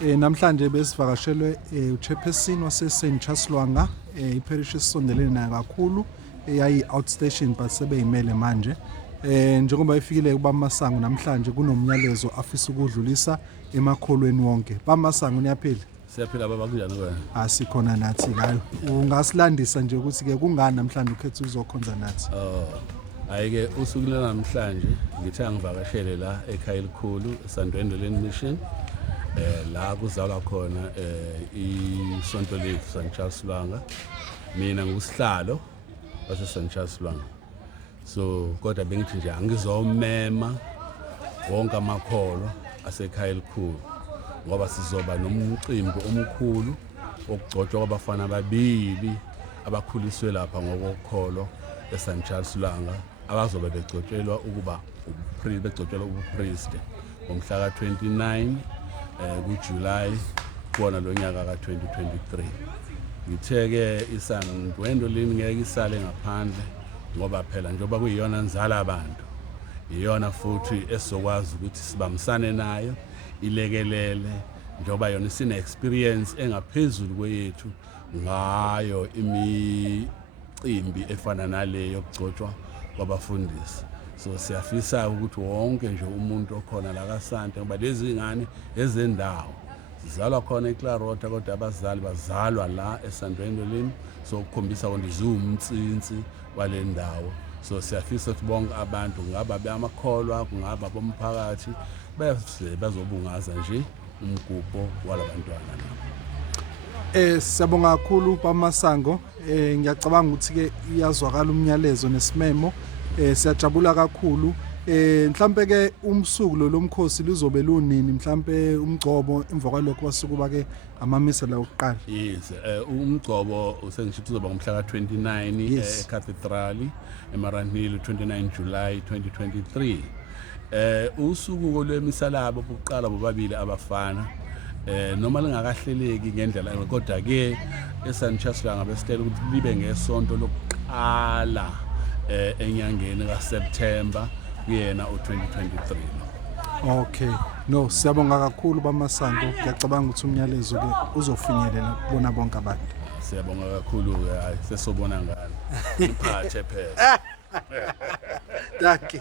Namhlanje besivakashelwe uchairperson wase St Charles Lwanga, iparish esondelene nayo kakhulu eyayi outstation but sebeyimele manje. Njengoba ifikile kuba Masango namhlanje kunomnyalezo afisa ukudlulisa emakholweni wonke. Ba Masango niyaphila? Siyaphila baba kunjani wena? Asikhona nathi ngayo. Ungasilandisa nje ukuthi ke kungani namhlanje ukhetha uzokhonza nathi? Ayike usuku namhlanje ngithi angivakashele la ekhaya elikhulu eSandwendoleni Mission. La kuzalwa khona isonto lethu St Charles Lwanga. Mina ngusihlalo wase St Charles Lwanga. So kodwa bengithi nje angizomema wonke amakholo asekhaya elikhulu ngoba sizoba nomcimbi omkhulu okugcotshwa kwabafana ababili abakhuliswe lapha ngokokholo eSt Charles Lwanga abazobe begcotshelwa ukuba begcotshelwa ubupriest ngomhla ka-29 kuJuly kuona lo nyaka ka-2023. Ngithe-ke iSandwendoleni ngeke isale ngaphandle ngoba phela njengoba kuyiyona nzala abantu iyona futhi esokwazi ukuthi sibambisane nayo ilekelele njengoba yona sine experience engaphezulu kweyethu ngayo imicimbi efana naleyo yokugcotshwa kwabafundisi. So siyafisa ukuthi wonke nje umuntu okhona la kaSanta ngoba lezi ngane ezendawo zizalwa khona eKlaarwater kodwa abazali bazalwa la eSandwendoleni, so ukukhombisa ukuthi ziwumtsinsi wale ndawo. So siyafisa ukuthi bonke abantu ngaba beyamakholwa kungaba bomphakathi bazobungaza nje umgubho walabantwana nabo. Siyabonga kakhulu ba Masango. Ngiyacabanga ukuthi ke iyazwakala umnyalezo nesimemo. Siyajabula kakhulu. Mhlambe ke umsuku lomkhosi lizobe lunini, mhlambe umgcobo emva kwalokho wasukuba ke amamisa la oqala. Yes, umgcobo usengisho uzoba ngomhla ka-29 eCathedral eMarantini 29 July 2023. Usuku lwemisalabo oqala bobabili abafana noma lingakahleleki ngendlela kodwa ke eSt Charles Lwanga besitela ukuthi libe ngesonto lokuqala enyangeni kaSeptember kuyena u2023. Okay, no siyabonga kakhulu ba Masango. Ngiyacabanga ukuthi umnyalezo ke uzofinyelela kubona bonke abantu. Siyabonga kakhulu ke sesobona ngani. Iphathe phela. Thank you.